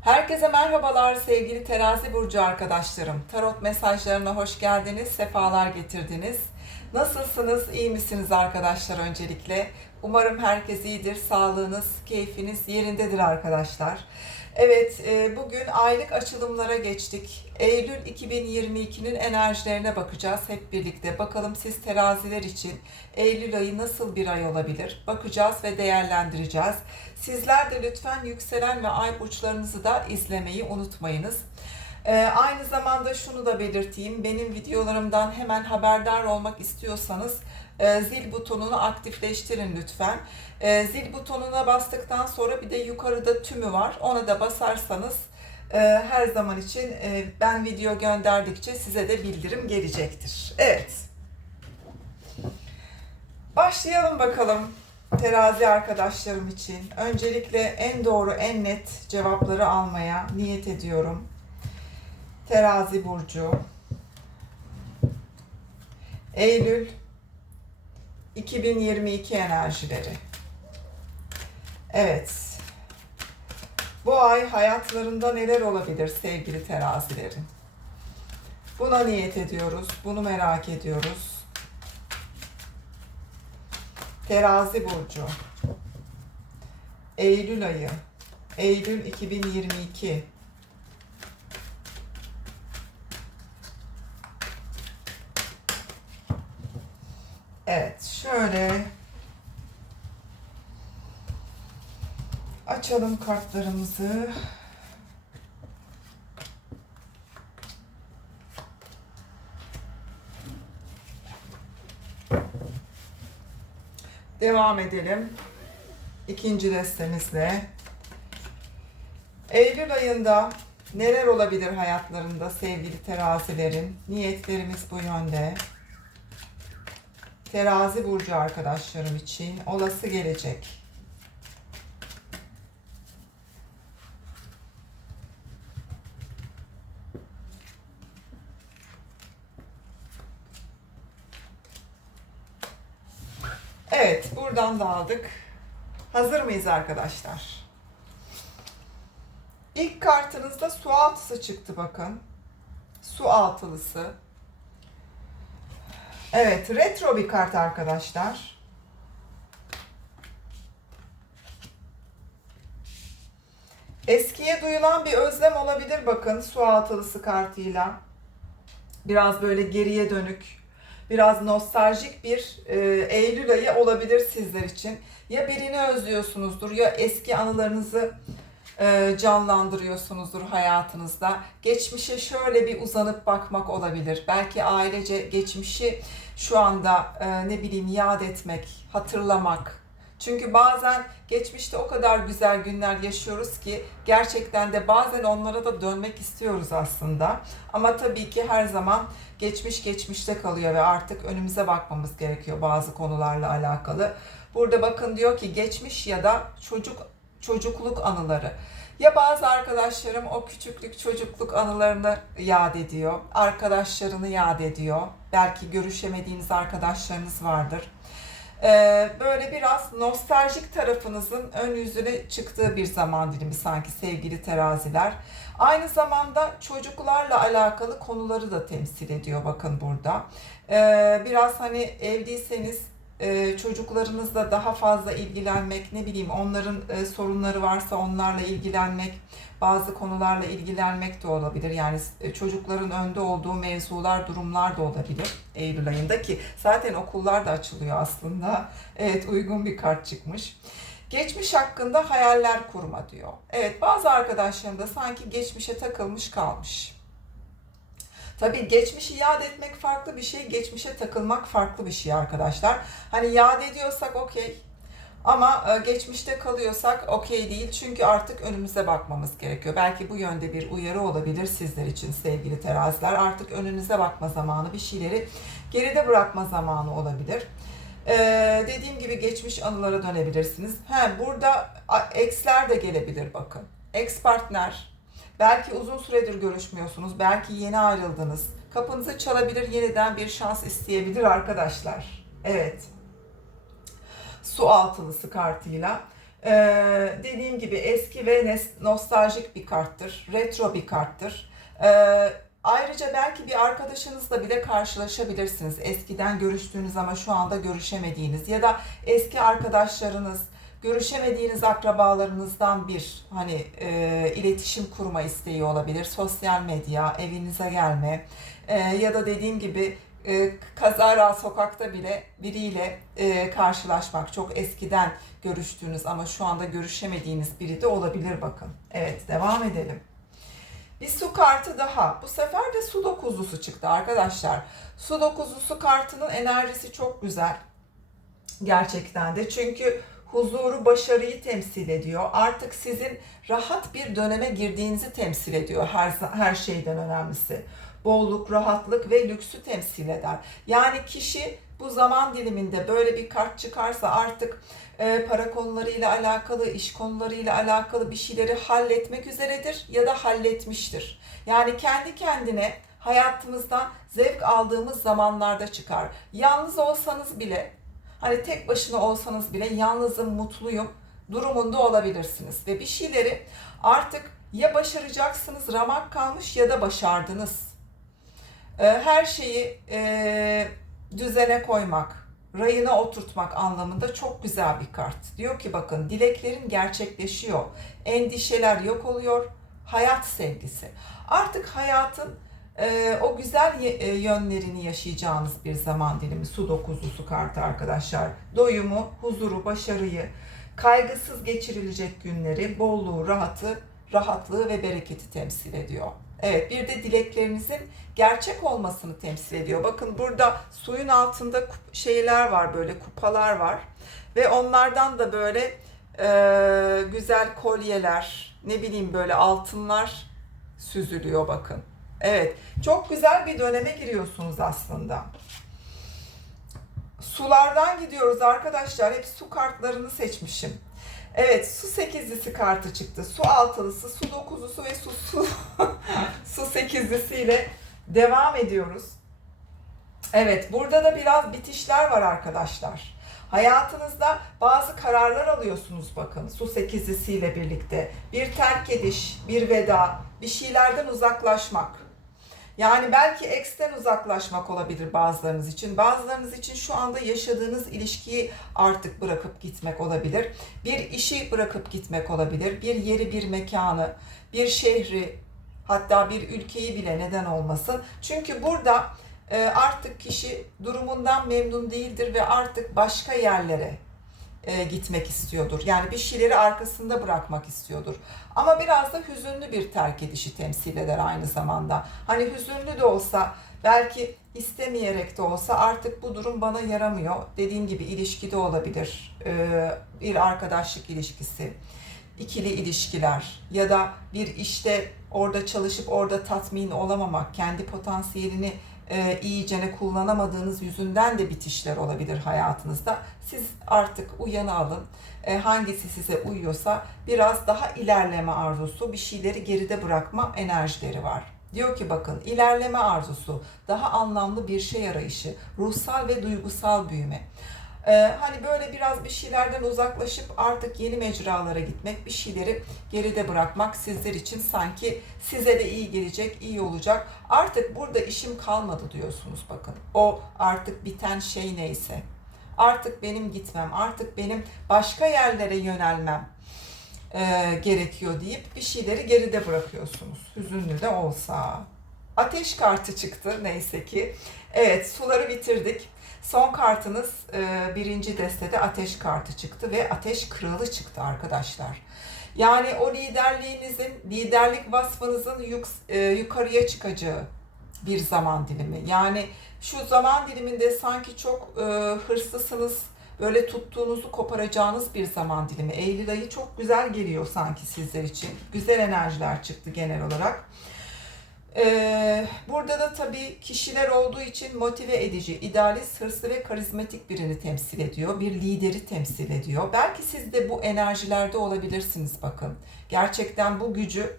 Herkese merhabalar sevgili terazi burcu arkadaşlarım. Tarot mesajlarına hoş geldiniz, sefalar getirdiniz. Nasılsınız, iyi misiniz arkadaşlar öncelikle? Umarım herkes iyidir, sağlığınız, keyfiniz yerindedir arkadaşlar. Evet, e, bugün aylık açılımlara geçtik. Eylül 2022'nin enerjilerine bakacağız hep birlikte. Bakalım siz teraziler için Eylül ayı nasıl bir ay olabilir? Bakacağız ve değerlendireceğiz. Sizler de lütfen yükselen ve ay burçlarınızı da izlemeyi unutmayınız. Ee, aynı zamanda şunu da belirteyim. Benim videolarımdan hemen haberdar olmak istiyorsanız e, zil butonunu aktifleştirin lütfen. E, zil butonuna bastıktan sonra bir de yukarıda tümü var. Ona da basarsanız e, her zaman için e, ben video gönderdikçe size de bildirim gelecektir. Evet. Başlayalım bakalım terazi arkadaşlarım için. Öncelikle en doğru, en net cevapları almaya niyet ediyorum. Terazi burcu. Eylül 2022 enerjileri. Evet. Bu ay hayatlarında neler olabilir sevgili terazilerin? Buna niyet ediyoruz. Bunu merak ediyoruz. Terazi burcu. Eylül ayı. Eylül 2022. Evet, şöyle açalım kartlarımızı. Devam edelim. İkinci destemizle. Eylül ayında neler olabilir hayatlarında sevgili terazilerin? Niyetlerimiz bu yönde. Terazi burcu arkadaşlarım için olası gelecek. Evet, buradan da aldık. Hazır mıyız arkadaşlar? İlk kartınızda su altısı çıktı bakın. Su altılısı. Evet, retro bir kart arkadaşlar. Eskiye duyulan bir özlem olabilir bakın su altılısı kartıyla. Biraz böyle geriye dönük, biraz nostaljik bir e, Eylül ayı olabilir sizler için. Ya birini özlüyorsunuzdur ya eski anılarınızı canlandırıyorsunuzdur hayatınızda. Geçmişe şöyle bir uzanıp bakmak olabilir. Belki ailece geçmişi şu anda e, ne bileyim yad etmek, hatırlamak. Çünkü bazen geçmişte o kadar güzel günler yaşıyoruz ki gerçekten de bazen onlara da dönmek istiyoruz aslında. Ama tabii ki her zaman geçmiş geçmişte kalıyor ve artık önümüze bakmamız gerekiyor bazı konularla alakalı. Burada bakın diyor ki geçmiş ya da çocuk çocukluk anıları. Ya bazı arkadaşlarım o küçüklük çocukluk anılarını yad ediyor. Arkadaşlarını yad ediyor. Belki görüşemediğiniz arkadaşlarınız vardır. Ee, böyle biraz nostaljik tarafınızın ön yüzüne çıktığı bir zaman dilimi sanki sevgili teraziler. Aynı zamanda çocuklarla alakalı konuları da temsil ediyor bakın burada. Ee, biraz hani evliyseniz e, çocuklarınızla daha fazla ilgilenmek, ne bileyim onların e, sorunları varsa onlarla ilgilenmek, bazı konularla ilgilenmek de olabilir. Yani e, çocukların önde olduğu mevzular, durumlar da olabilir Eylül ayında ki zaten okullar da açılıyor aslında. Evet uygun bir kart çıkmış. Geçmiş hakkında hayaller kurma diyor. Evet bazı arkadaşlarım da sanki geçmişe takılmış kalmış. Tabii geçmişi yad etmek farklı bir şey, geçmişe takılmak farklı bir şey arkadaşlar. Hani yad ediyorsak okey. Ama e, geçmişte kalıyorsak okey değil. Çünkü artık önümüze bakmamız gerekiyor. Belki bu yönde bir uyarı olabilir sizler için sevgili teraziler. Artık önünüze bakma zamanı, bir şeyleri geride bırakma zamanı olabilir. Ee, dediğim gibi geçmiş anılara dönebilirsiniz. He, burada eksler de gelebilir bakın. Ex partner, Belki uzun süredir görüşmüyorsunuz. Belki yeni ayrıldınız. Kapınızı çalabilir, yeniden bir şans isteyebilir arkadaşlar. Evet. Su altılısı kartıyla. Ee, dediğim gibi eski ve nostaljik bir karttır. Retro bir karttır. Ee, ayrıca belki bir arkadaşınızla bile karşılaşabilirsiniz. Eskiden görüştüğünüz ama şu anda görüşemediğiniz ya da eski arkadaşlarınız, görüşemediğiniz akrabalarınızdan bir hani e, iletişim kurma isteği olabilir. Sosyal medya, evinize gelme e, ya da dediğim gibi e, kazara sokakta bile biriyle e, karşılaşmak çok eskiden görüştüğünüz ama şu anda görüşemediğiniz biri de olabilir bakın. Evet devam edelim. Bir su kartı daha. Bu sefer de su dokuzlusu çıktı arkadaşlar. Su dokuzlusu kartının enerjisi çok güzel. Gerçekten de çünkü huzuru, başarıyı temsil ediyor. Artık sizin rahat bir döneme girdiğinizi temsil ediyor her her şeyden önemlisi. Bolluk, rahatlık ve lüksü temsil eder. Yani kişi bu zaman diliminde böyle bir kart çıkarsa artık e, para konularıyla alakalı, iş konularıyla alakalı bir şeyleri halletmek üzeredir ya da halletmiştir. Yani kendi kendine hayatımızdan zevk aldığımız zamanlarda çıkar. Yalnız olsanız bile, hani tek başına olsanız bile yalnızım, mutluyum durumunda olabilirsiniz. Ve bir şeyleri artık ya başaracaksınız, ramak kalmış ya da başardınız. E, her şeyi e, düzene koymak, rayına oturtmak anlamında çok güzel bir kart. Diyor ki bakın dileklerin gerçekleşiyor. Endişeler yok oluyor. Hayat sevgisi. Artık hayatın e, o güzel e, yönlerini yaşayacağınız bir zaman dilimi. Su dokuzlusu kartı arkadaşlar. Doyumu, huzuru, başarıyı, kaygısız geçirilecek günleri, bolluğu, rahatı, rahatlığı ve bereketi temsil ediyor. Evet bir de dileklerinizin gerçek olmasını temsil ediyor. Bakın burada suyun altında şeyler var böyle kupalar var. Ve onlardan da böyle e, güzel kolyeler ne bileyim böyle altınlar süzülüyor bakın. Evet çok güzel bir döneme giriyorsunuz aslında. Sulardan gidiyoruz arkadaşlar. Hep su kartlarını seçmişim. Evet, su sekizlisi kartı çıktı. Su altılısı, su dokuzlusu ve su su su sekizlisi ile devam ediyoruz. Evet, burada da biraz bitişler var arkadaşlar. Hayatınızda bazı kararlar alıyorsunuz bakın su sekizlisi ile birlikte. Bir terk ediş, bir veda, bir şeylerden uzaklaşmak. Yani belki eksten uzaklaşmak olabilir bazılarınız için. Bazılarınız için şu anda yaşadığınız ilişkiyi artık bırakıp gitmek olabilir. Bir işi bırakıp gitmek olabilir. Bir yeri, bir mekanı, bir şehri, hatta bir ülkeyi bile neden olmasın. Çünkü burada e, artık kişi durumundan memnun değildir ve artık başka yerlere e, gitmek istiyordur. Yani bir şeyleri arkasında bırakmak istiyordur. Ama biraz da hüzünlü bir terk edişi temsil eder aynı zamanda. Hani hüzünlü de olsa belki istemeyerek de olsa artık bu durum bana yaramıyor. Dediğim gibi ilişkide olabilir. E, bir arkadaşlık ilişkisi, ikili ilişkiler ya da bir işte orada çalışıp orada tatmin olamamak, kendi potansiyelini e, iyicene kullanamadığınız yüzünden de bitişler olabilir hayatınızda. Siz artık uyanı alın. E, hangisi size uyuyorsa biraz daha ilerleme arzusu, bir şeyleri geride bırakma enerjileri var. Diyor ki bakın ilerleme arzusu, daha anlamlı bir şey arayışı, ruhsal ve duygusal büyüme. Ee, hani böyle biraz bir şeylerden uzaklaşıp artık yeni mecralara gitmek, bir şeyleri geride bırakmak sizler için sanki size de iyi gelecek, iyi olacak. Artık burada işim kalmadı diyorsunuz bakın. O artık biten şey neyse. Artık benim gitmem, artık benim başka yerlere yönelmem e, gerekiyor deyip bir şeyleri geride bırakıyorsunuz. Hüzünlü de olsa. Ateş kartı çıktı neyse ki. Evet suları bitirdik. Son kartınız e, birinci destede ateş kartı çıktı ve ateş kralı çıktı arkadaşlar. Yani o liderliğinizin, liderlik vasfınızın yük, e, yukarıya çıkacağı bir zaman dilimi. Yani şu zaman diliminde sanki çok e, hırslısınız, böyle tuttuğunuzu koparacağınız bir zaman dilimi. Eylül ayı çok güzel geliyor sanki sizler için. Güzel enerjiler çıktı genel olarak. Ee, burada da tabii kişiler olduğu için motive edici, idealist, hırslı ve karizmatik birini temsil ediyor. Bir lideri temsil ediyor. Belki siz de bu enerjilerde olabilirsiniz bakın. Gerçekten bu gücü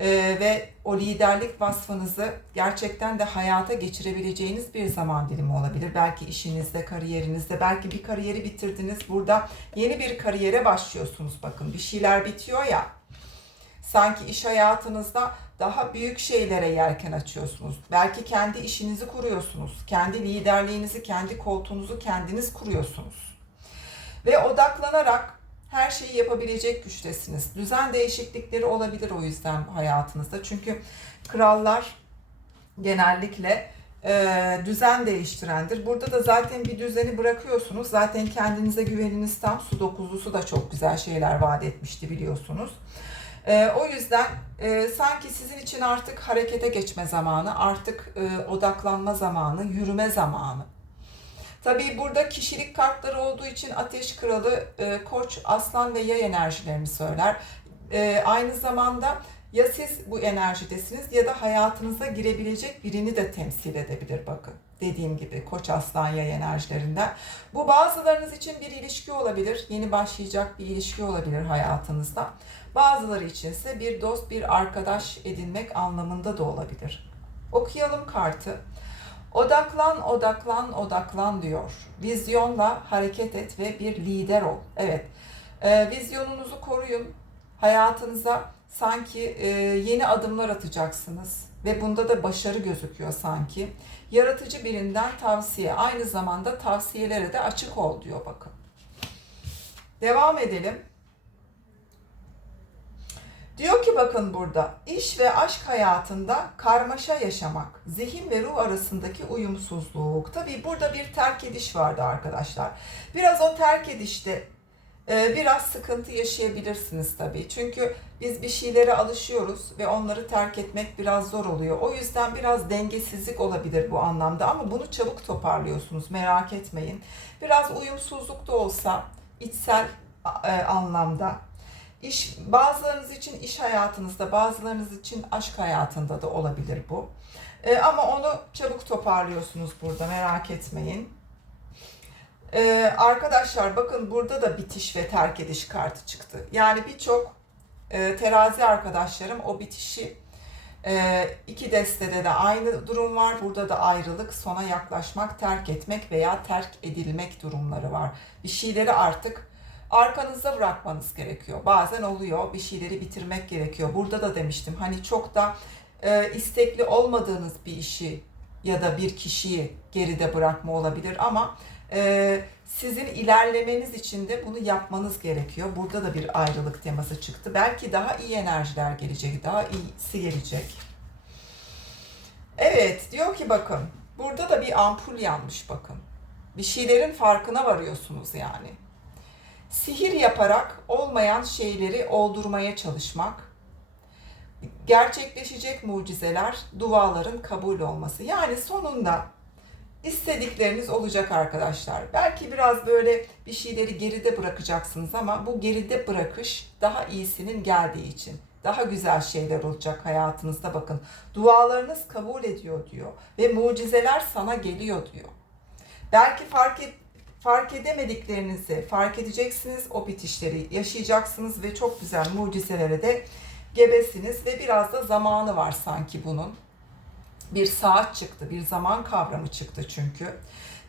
Ee, ve o liderlik vasfınızı gerçekten de hayata geçirebileceğiniz bir zaman dilimi olabilir. Belki işinizde, kariyerinizde, belki bir kariyeri bitirdiniz. Burada yeni bir kariyere başlıyorsunuz bakın. Bir şeyler bitiyor ya. Sanki iş hayatınızda daha büyük şeylere yelken açıyorsunuz. Belki kendi işinizi kuruyorsunuz. Kendi liderliğinizi, kendi koltuğunuzu kendiniz kuruyorsunuz. Ve odaklanarak her şeyi yapabilecek güçtesiniz. Düzen değişiklikleri olabilir o yüzden hayatınızda. Çünkü krallar genellikle e, düzen değiştirendir. Burada da zaten bir düzeni bırakıyorsunuz. Zaten kendinize güveniniz tam. Su dokuzlusu da çok güzel şeyler vaat etmişti biliyorsunuz. E, o yüzden e, sanki sizin için artık harekete geçme zamanı, artık e, odaklanma zamanı, yürüme zamanı. Tabii burada kişilik kartları olduğu için Ateş Kralı, e, Koç, Aslan ve Yay enerjilerini söyler. E, aynı zamanda ya siz bu enerjidesiniz ya da hayatınıza girebilecek birini de temsil edebilir bakın. Dediğim gibi Koç, Aslan, Yay enerjilerinden. Bu bazılarınız için bir ilişki olabilir. Yeni başlayacak bir ilişki olabilir hayatınızda. Bazıları içinse bir dost, bir arkadaş edinmek anlamında da olabilir. Okuyalım kartı. Odaklan, odaklan, odaklan diyor. Vizyonla hareket et ve bir lider ol. Evet, e, vizyonunuzu koruyun. Hayatınıza sanki e, yeni adımlar atacaksınız ve bunda da başarı gözüküyor sanki. Yaratıcı birinden tavsiye, aynı zamanda tavsiyelere de açık ol diyor bakın. Devam edelim. Diyor ki bakın burada iş ve aşk hayatında karmaşa yaşamak, zihin ve ruh arasındaki uyumsuzluk. Tabii burada bir terk ediş vardı arkadaşlar. Biraz o terk edişte biraz sıkıntı yaşayabilirsiniz tabii. Çünkü biz bir şeylere alışıyoruz ve onları terk etmek biraz zor oluyor. O yüzden biraz dengesizlik olabilir bu anlamda ama bunu çabuk toparlıyorsunuz merak etmeyin. Biraz uyumsuzluk da olsa içsel e, anlamda İş, bazılarınız için iş hayatınızda, bazılarınız için aşk hayatında da olabilir bu. E, ama onu çabuk toparlıyorsunuz burada merak etmeyin. E, arkadaşlar bakın burada da bitiş ve terk ediş kartı çıktı. Yani birçok e, terazi arkadaşlarım o bitişi e, iki destede de aynı durum var. Burada da ayrılık, sona yaklaşmak, terk etmek veya terk edilmek durumları var. Bir şeyleri artık arkanızda bırakmanız gerekiyor. Bazen oluyor bir şeyleri bitirmek gerekiyor. Burada da demiştim hani çok da e, istekli olmadığınız bir işi ya da bir kişiyi geride bırakma olabilir ama e, sizin ilerlemeniz için de bunu yapmanız gerekiyor. Burada da bir ayrılık teması çıktı. Belki daha iyi enerjiler gelecek, daha iyisi gelecek. Evet, diyor ki bakın, burada da bir ampul yanmış bakın. Bir şeylerin farkına varıyorsunuz yani. Sihir yaparak olmayan şeyleri oldurmaya çalışmak, gerçekleşecek mucizeler, duaların kabul olması. Yani sonunda istedikleriniz olacak arkadaşlar. Belki biraz böyle bir şeyleri geride bırakacaksınız ama bu geride bırakış daha iyisinin geldiği için. Daha güzel şeyler olacak hayatınızda bakın. Dualarınız kabul ediyor diyor ve mucizeler sana geliyor diyor. Belki fark et, fark edemediklerinizi fark edeceksiniz. O bitişleri yaşayacaksınız ve çok güzel mucizelere de gebesiniz ve biraz da zamanı var sanki bunun. Bir saat çıktı, bir zaman kavramı çıktı çünkü.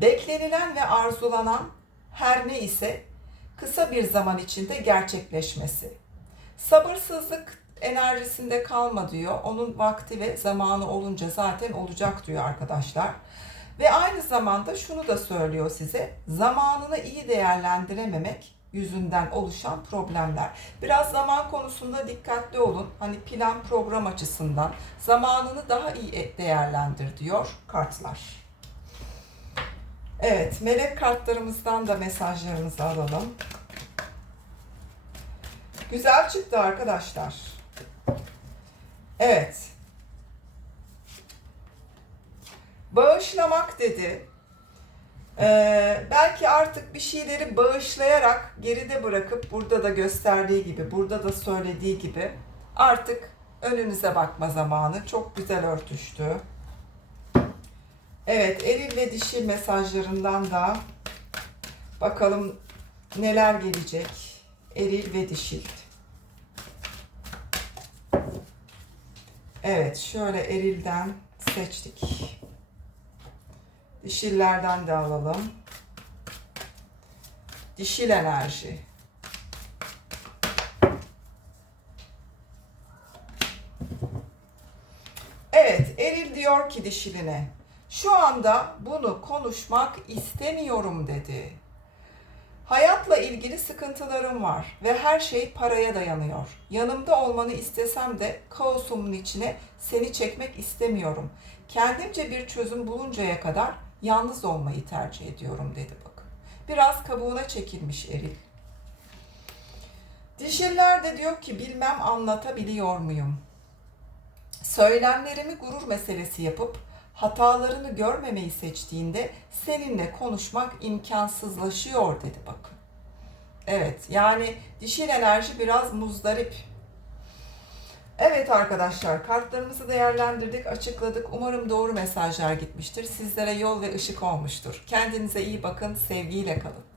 Beklenilen ve arzulanan her ne ise kısa bir zaman içinde gerçekleşmesi. Sabırsızlık enerjisinde kalma diyor. Onun vakti ve zamanı olunca zaten olacak diyor arkadaşlar. Ve aynı zamanda şunu da söylüyor size. Zamanını iyi değerlendirememek yüzünden oluşan problemler. Biraz zaman konusunda dikkatli olun. Hani plan program açısından zamanını daha iyi değerlendir diyor kartlar. Evet, melek kartlarımızdan da mesajlarımızı alalım. Güzel çıktı arkadaşlar. Evet. Bağışlamak dedi. Ee, belki artık bir şeyleri bağışlayarak geride bırakıp burada da gösterdiği gibi, burada da söylediği gibi artık önünüze bakma zamanı. Çok güzel örtüştü. Evet, eril ve dişil mesajlarından da bakalım neler gelecek. Eril ve dişil. Evet, şöyle erilden seçtik. Dişillerden de alalım. Dişil enerji. Evet, eril diyor ki dişiline. Şu anda bunu konuşmak istemiyorum dedi. Hayatla ilgili sıkıntılarım var ve her şey paraya dayanıyor. Yanımda olmanı istesem de kaosumun içine seni çekmek istemiyorum. Kendimce bir çözüm buluncaya kadar yalnız olmayı tercih ediyorum dedi bakın. Biraz kabuğuna çekilmiş eril. Dişiller de diyor ki bilmem anlatabiliyor muyum? Söylemlerimi gurur meselesi yapıp hatalarını görmemeyi seçtiğinde seninle konuşmak imkansızlaşıyor dedi bakın. Evet yani dişil enerji biraz muzdarip. Evet arkadaşlar kartlarımızı değerlendirdik, açıkladık. Umarım doğru mesajlar gitmiştir. Sizlere yol ve ışık olmuştur. Kendinize iyi bakın, sevgiyle kalın.